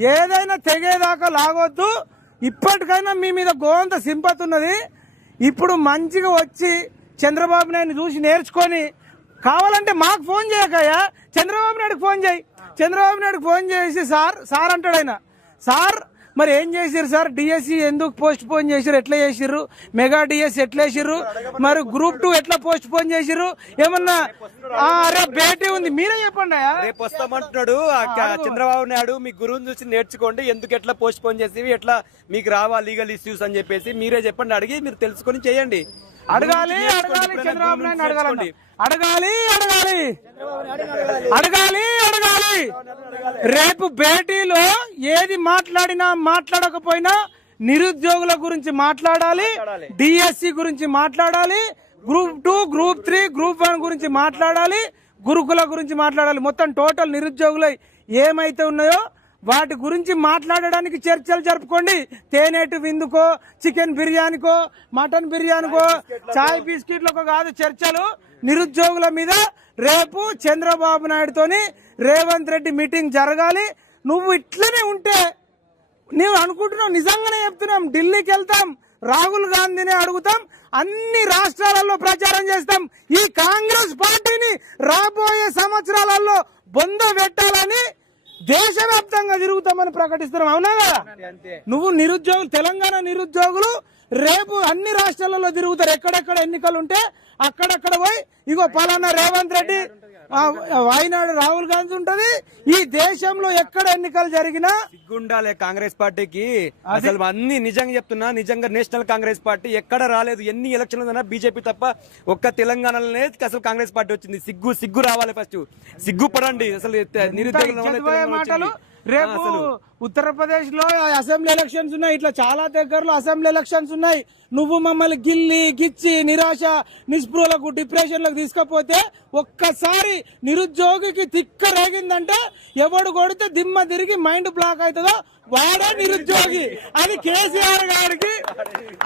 ఏదైనా తెగేదాకా లాగొద్దు. ఇప్పటికైనా మీ మీద గోంత సింపతి ఉన్నది. ఇప్పుడు మంచిగా వచ్చి చంద్రబాబు నాయుడు చూసి నేర్చుకొని కావాలంటే మాకు ఫోన్ చేయకయ్యా. చంద్రబాబు నాయుడుకి ఫోన్ చేయి. చంద్రబాబు నాయుడుకి ఫోన్ చేసి సార్ సార్ అంటాడు ఆయన. సార్ మరి ఏం చేసిర్రు సార్? డిఎస్సి ఎందుకు పోస్ట్ పోన్ చేసిర్రు? ఎట్లా చేసిర్రు? మెగా డిఎస్సి ఎట్లా చేసిర్రు? మరి గ్రూప్ టూ ఎట్లా పోస్ట్ పోన్ చేసిర్రు? ఏమన్నా అరే భేటీ ఉంది. మీరే చెప్పండి రేపు వస్తామంటున్నాడు. చంద్రబాబు నాయుడు మీ గురువుని చూసి నేర్చుకోండి. ఎందుకు ఎట్లా పోస్ట్ పోన్ చేసి ఎట్లా మీకు రావా లీగల్ ఇష్యూస్ అని చెప్పేసి మీరే చెప్పండి. అడిగి మీరు తెలుసుకొని చేయండి. అడగాలి అడగాలి చంద్రబాబు నాయుడు అడగాలి అడగాలి అడగాలి. అడగాలి అడగాలి. రేపు భేటీలో ఏది మాట్లాడినా మాట్లాడకపోయినా నిరుద్యోగుల గురించి మాట్లాడాలి డిఎస్సి గురించి మాట్లాడాలి group two group three group one గురించి మాట్లాడాలి గురుకుల గురించి మాట్లాడాలి. మొత్తం టోటల్ నిరుద్యోగులు ఏమైతే ఉన్నాయో వాటి గురించి మాట్లాడడానికి చర్చలు జరుపుకోండి. తేనేటి విందుకో చికెన్ బిర్యానీకో మటన్ బిర్యానీకో చాయ్ బిస్కెట్లకో కాదు చర్చలు. నిరుద్యోగుల మీద రేపు చంద్రబాబు నాయుడుతోని రేవంత్ రెడ్డి మీటింగ్ జరగాలి. నువ్వు ఇట్లనే ఉంటే నువ్వు అనుకుంటున్నావు నిజంగానే చెప్తున్నాం. ఢిల్లీకి వెళ్తాం రాహుల్ గాంధీని అడుగుతాం అన్ని రాష్ట్రాలలో ప్రచారం చేస్తాం. ఈ కాంగ్రెస్ పార్టీని రాబోయే సంవత్సరాలలో బొంద పెట్టాలని దేశవ్యాప్తంగా తిరుగుతామని ప్రకటిస్తున్నాం. అవునా కదా? నువ్వు నిరుద్యోగులు తెలంగాణ నిరుద్యోగులు రేపు అన్ని రాష్ట్రాలలో తిరుగుతారు. ఎక్కడెక్కడ ఎన్నికలు ఉంటే అక్కడక్కడ పోయి ఇగో పలానా రేవంత్ రెడ్డి వాయినాడు రాహుల్ గాంధీ ఉంటది. ఈ దేశంలో ఎక్కడ ఎన్నికలు జరిగినా సిగ్గుండాలే కాంగ్రెస్ పార్టీకి. అసలు అన్ని నిజంగా చెప్తున్నా నిజంగా నేషనల్ కాంగ్రెస్ పార్టీ ఎక్కడ రాలేదు. ఎన్ని ఎలక్షన్లు బీజేపీ తప్ప ఒక్క తెలంగాణలోనే అసలు కాంగ్రెస్ పార్టీ వచ్చింది. సిగ్గు సిగ్గు రావాలి ఫస్ట్ సిగ్గు పడండి అసలు నిరుద్యోగుల రేపు ఉత్తరప్రదేశ్లో అసెంబ్లీ ఎలక్షన్స్ ఉన్నాయి. ఇట్లా చాలా దగ్గరలో అసెంబ్లీ ఎలక్షన్స్ ఉన్నాయి. నువ్వు మమ్మల్ని గిల్లి గిచ్చి నిరాశ నిస్పృహలకు డిప్రెషన్లకు తీసుకపోతే ఒక్కసారి నిరుద్యోగికి తిక్క రేగిందంటే ఎవడు కొడితే దిమ్మ తిరిగి మైండ్ బ్లాక్ అవుతుందో వాడే నిరుద్యోగి. అది కేసీఆర్ గారికి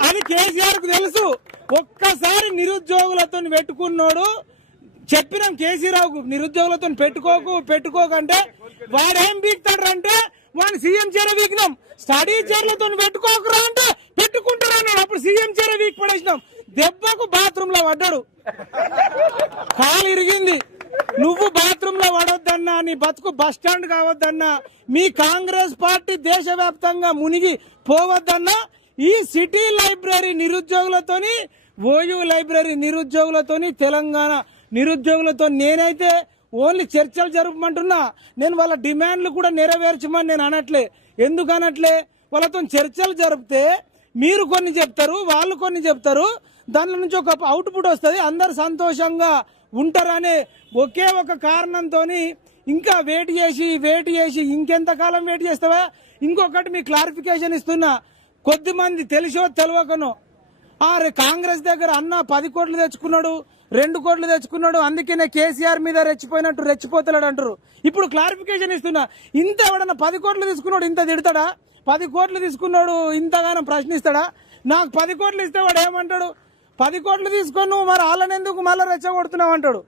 అది కేసీఆర్కు తెలుసు. ఒక్కసారి నిరుద్యోగులతో పెట్టుకున్నోడు చెప్పినాం కేసీరావుకు నిరుద్యోగులతో పెట్టుకోకు పెట్టుకోకంటే వాడేం బీక్తాడు అంటే వాడు సీఎం చీర వీకినాం. స్టడీ చీరలతో పెట్టుకోకరా అంటే పెట్టుకుంటారు అన్నాడు. అప్పుడు సీఎం చీర వీక్ పడేసినాం. దెబ్బకు బాత్రూమ్లో పడ్డాడు. కాలు ఇరిగింది. నువ్వు బాత్రూమ్లో పడొద్దన్నా నీ బతుకు బస్ స్టాండ్ కావద్దన్నా మీ కాంగ్రెస్ పార్టీ దేశవ్యాప్తంగా మునిగి పోవద్దన్నా ఈ సిటీ లైబ్రరీ నిరుద్యోగులతోని ఓయూ లైబ్రరీ నిరుద్యోగులతోని తెలంగాణ నిరుద్యోగులతో నేనైతే ఓన్లీ చర్చలు జరపమంటున్నా. నేను వాళ్ళ డిమాండ్లు కూడా నెరవేర్చమని నేను అనట్లే. ఎందుకు అనట్లే? వాళ్ళతో చర్చలు జరిపితే మీరు కొన్ని చెప్తారు వాళ్ళు కొన్ని చెప్తారు. దాని నుంచి ఒక అవుట్పుట్ వస్తుంది. అందరు సంతోషంగా ఉంటారనే ఒకే ఒక కారణంతో ఇంకా వెయిట్ చేసి వెయిట్ చేసి ఇంకెంతకాలం వెయిట్ చేస్తావా? ఇంకొకటి మీ క్లారిఫికేషన్ ఇస్తున్నా. కొద్దిమంది తెలిసో తెలియకనో. అరే కాంగ్రెస్ దగ్గర అన్న పది కోట్లు తెచ్చుకున్నాడు. రెండు కోట్లు తెచ్చుకున్నాడు అందుకనే కేసీఆర్ మీద రెచ్చిపోయినట్టు రెచ్చిపోతున్నాడు అంటారు. ఇప్పుడు క్లారిఫికేషన్ ఇస్తున్నా ఇంత ఎవడన్నా పది కోట్లు తీసుకున్నాడు ఇంత తిడతాడా? పది కోట్లు తీసుకున్నాడు ఇంతగానో ప్రశ్నిస్తాడా? నాకు పది కోట్లు ఇస్తే వాడు ఏమంటాడు? పది కోట్లు తీసుకొని నువ్వు మరి వాళ్ళని ఎందుకు మళ్ళీ రెచ్చగొడుతున్నావు అంటాడు?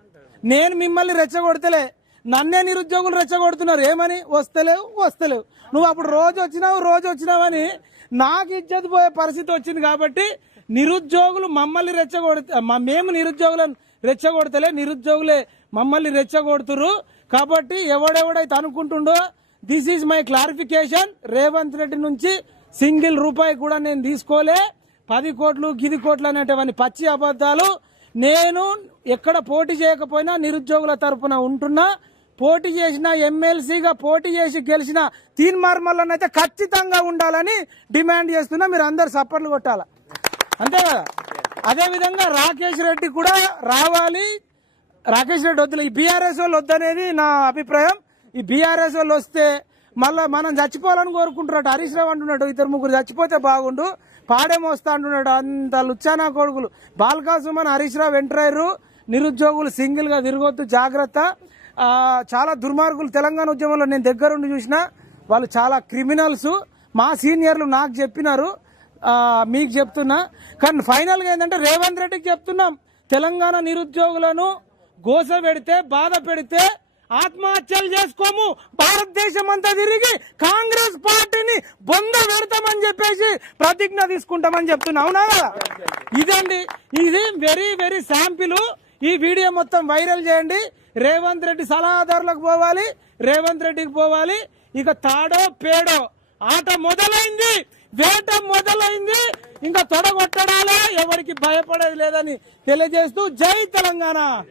నేను మిమ్మల్ని రెచ్చగొడతలే. నన్నే నిరుద్యోగులు రెచ్చగొడుతున్నారు. ఏమని? వస్తలేవు వస్తలేవు. నువ్వు అప్పుడు రోజు వచ్చినావు రోజు వచ్చినావని నాకు ఇజ్జత్ పోయే పరిస్థితి వచ్చింది కాబట్టి నిరుద్యోగులు మమ్మల్ని రెచ్చగొడితే మేము నిరుద్యోగులను రెచ్చగొడతలే నిరుద్యోగులే మమ్మల్ని రెచ్చగొడుతురు కాబట్టి ఎవడెవడైతే అనుకుంటుండో this is my clarification Revanth Reddy నుంచి సింగిల్ రూపాయి కూడా నేను తీసుకోలే. పది కోట్లు గిది కోట్లు అనేటువంటి పచ్చి అబద్ధాలు. నేను ఎక్కడ పోటీ చేయకపోయినా నిరుద్యోగుల తరపున ఉంటున్నా. పోటీ చేసిన ఎమ్మెల్సీగా పోటీ చేసి గెలిచిన తీన్ మార్మల్లనైతే ఖచ్చితంగా ఉండాలని డిమాండ్ చేస్తున్నా. మీరు అందరు సప్పర్లు కొట్టాల? అంతే కదా? అదే విధంగా రాకేష్ రెడ్డి కూడా రావాలి. రాకేష్ రెడ్డి వద్దు ఈ బీఆర్ఎస్ వాళ్ళు వద్దనేది నా అభిప్రాయం. ఈ బీఆర్ఎస్ వాళ్ళు వస్తే మళ్ళీ మనం చచ్చిపోవాలని కోరుకుంటున్నాడు. హరీష్ రావు అంటున్నాడు ఇద్దరు ముగ్గురు చచ్చిపోతే బాగుండు. పాడేమోస్తా అంటున్నాడు. అంత లుచ్చానా కొడుకులు. బాల్కా సుమన్ హరీష్ రావు ఎంటర్ అయ్యారు. నిరుద్యోగులు సింగిల్గా తిరగొద్దు. జాగ్రత్త. చాలా దుర్మార్గులు. తెలంగాణ ఉద్యమంలో నేను దగ్గరుండి చూసిన వాళ్ళు చాలా క్రిమినల్స్. మా సీనియర్లు నాకు చెప్పినారు. మీకు చెప్తున్నా. కానీ ఫైనల్గా ఏంటంటే రేవంత్ రెడ్డికి చెప్తున్నాం. తెలంగాణ నిరుద్యోగులను గోస పెడితే బాధ పెడితే ఆత్మహత్యలు చేసుకోము. భారతదేశం అంతా తిరిగి కాంగ్రెస్ పార్టీని బొంద పెడతామని చెప్పేసి ప్రతిజ్ఞ తీసుకుంటామని చెప్తున్నా. అవునా? కదా ఇదండి. ఇది వెరీ వెరీ శాంపిల్ ఈ వీడియో మొత్తం వైరల్ చేయండి. రేవంత్ రెడ్డి సలహాదారులకు పోవాలి. రేవంత్ రెడ్డికి పోవాలి. ఇక తాడో పేడో ఆట మొదలైంది. వేట మొదలైంది. ఇంకా తొడగొట్టడాలే. ఎవరికి భయపడేది లేదని తెలియజేస్తూ జై తెలంగాణ.